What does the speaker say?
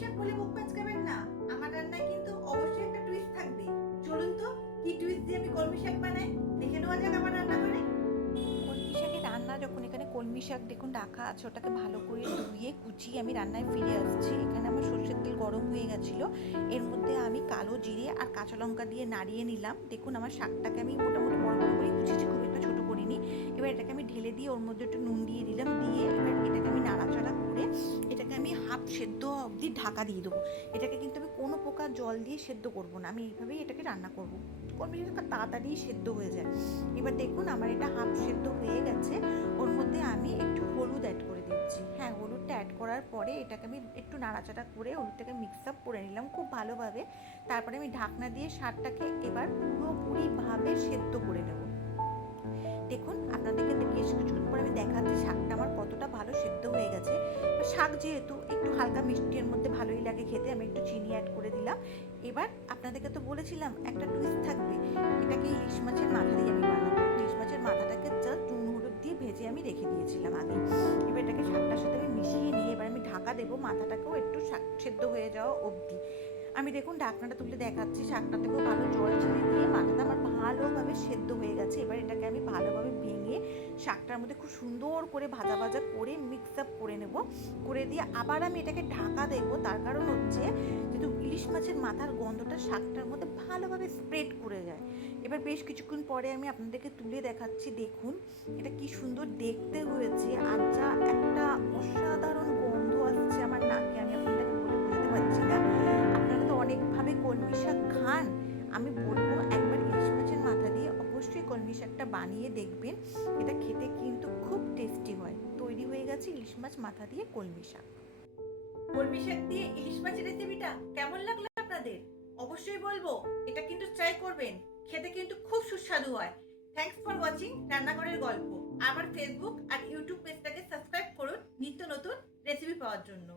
শাক বলে মুখ পাঁচকাবেন না, আমার রান্নায় কিন্তু অবশ্যই একটা টুইস্ট থাকবে। চলুন তো কি টুইস্ট দিয়ে আমি কলমি শাক বানাই, দেখে নেওয়া যাক আমার রান্না করে। কলমি শাকের রান্না যখন এখানে কলমি শাক দেখুন রাখা আছে, ওটাকে ভালো করে ধুয়ে কুচিয়ে আমি রান্নায় ফিরে আসছি। এখানে আমার সর্ষের তেল গরম হয়ে গেছিল, এর মধ্যে আমি কালো জিরে আর কাঁচা লঙ্কা দিয়ে নাড়িয়ে নিলাম। দেখুন আমার শাকটাকে আমি মোটামুটি বড় বড় করে কুচিয়েছি, খুব একটা ছোটো করিনি। এবার এটাকে আমি ঢেলে দিয়ে ওর মধ্যে একটু নুন দিয়ে দিলাম, দিয়ে এবার এটাকে আমি নাড়াচাড়া করে এটাকে আমি হাফ সেদ্ধ অবধি ঢাকা দিয়ে দেবো। এটাকে কিন্তু আমি কোনো প্রকার জল দিয়ে সেদ্ধ করবো না, আমি এইভাবেই এটাকে রান্না করবো। কলমি শাকটা তাড়াতাড়ি সেদ্ধ হয়ে যায়। এবার দেখুন আমার এটা হাফ সেদ্ধ হয়ে গেছে, ওর মধ্যে আমি একটু হলুদ অ্যাড করে দিচ্ছি। হ্যাঁ, হলুদটা অ্যাড করার পরে এটাকে আমি একটু নাড়াচাড়া করে হলুদটাকে মিক্স আপ করে নিলাম খুব ভালোভাবে। তারপরে আমি ঢাকনা দিয়ে শাকটাকে এবার পুরোপুরিভাবে সেদ্ধ করে নেব। দেখুন আপনাদেরকে বেশ কিছুক্ষণ পরে আমি দেখাচ্ছি শাকটা আমার কতটা ভালো সেদ্ধ হয়ে গেছে। শাক যেহেতু একটু হালকা মিষ্টির মধ্যে ভালোই লাগে খেতে, আমি একটু চিনি অ্যাড করে দিলাম। এবার আপনাদেরকে তো বলেছিলাম একটা টুইস্ট থাকবে, এটাকে ইলিশ মাছের মাথা দিয়ে আমি বানাবো। ইলিশ মাছের মাথাটাকে জাস্ট নুন হলুদ দিয়ে ভেজে আমি রেখে দিয়েছিলাম আগে। এবার এটাকে শাকটার সাথে আমি মিশিয়ে নিয়ে এবার আমি ঢাকা দেবো, মাথাটাকেও একটু শাক সেদ্ধ হয়ে যাওয়া অবধি। আমি দেখুন ঢাকনাটা তুলে দেখাচ্ছি, শাকটা থেকেও ভালো জল ছেড়ে দিয়ে মাথাটা আমার ভালোভাবে সেদ্ধ হয়ে গেছে। এবার এটাকে আমি ভালোভাবে ভেঙে শাকটার মধ্যে খুব সুন্দর করে ভাজা ভাজা করে মিক্স আপ করে নেব, করে দিয়ে আবার আমি এটাকে ঢাকা দেবো। তার কারণ হচ্ছে যেহেতু ইলিশ মাছের মাথার গন্ধটা শাকটার মধ্যে ভালোভাবে স্প্রেড করে যায়। এবার বেশ কিছুক্ষণ পরে আমি আপনাদেরকে তুলে দেখাচ্ছি, দেখুন এটা কি সুন্দর দেখতে হয়েছে, আর যা একটা অসাধারণ গন্ধ আসছে আমার নাকে, আমি আপনাদেরকে বলে বোঝাতে পারছি না। আপনারা তো অনেকভাবে কলমি শাক খান, আমি বলবো একবার ইলিশ মাছের মাথা দিয়ে অবশ্যই কলমি শাকটা বানিয়ে দেখবেন, এটা খেতে কিন্তু খুব টেস্টি হয়। তৈরি হয়ে গেছে ইলিশ মাছ মাথা দিয়ে কলমি শাক। কলমি শাক দিয়ে ইলিশ মাছের রেসিপিটা কেমন লাগলো আপনাদের? অবশ্যই বলবো এটা কিন্তু ট্রাই করবেন, খেতে কিন্তু খুব সুস্বাদু হয়। থ্যাঙ্কস ফর ওয়াচিং রান্নাঘরের গল্প। আমার ফেসবুক আর ইউটিউব পেজটাকে সাবস্ক্রাইব করুন নিত্য নতুন রেসিপি পাওয়ার জন্য।